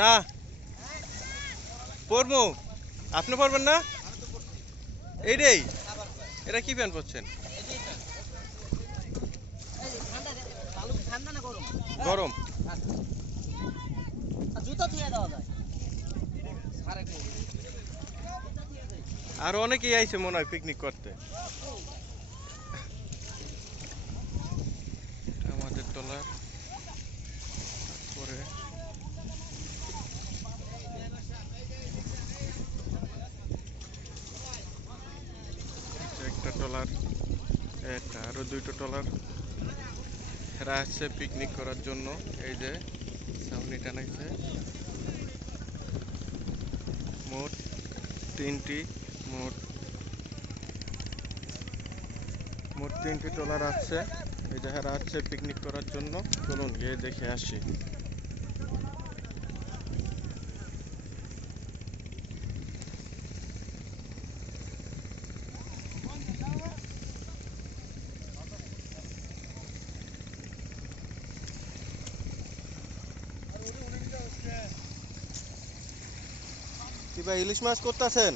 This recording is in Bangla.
না পরবো, আপনি পরবেন না? এইটাই, এটা কি প্যান্ট পরছেন? গরম। আর অনেকেই আইছে মনে হয় পিকনিক করতে। আমাদের টলার পরে একটা টলার, একটা আরো দুইটা টলার এরা আসছে পিকনিক করার জন্য। এই যে সামনে টানাইছে মোট তিনটি, মোট মোট তিনটি ট্রলার আসছে। এই যে এরা আসছে পিকনিক করার জন্য। চলুন গিয়ে দেখে আসি। কি ভাই, ইলিশ মাছ করতেছেন?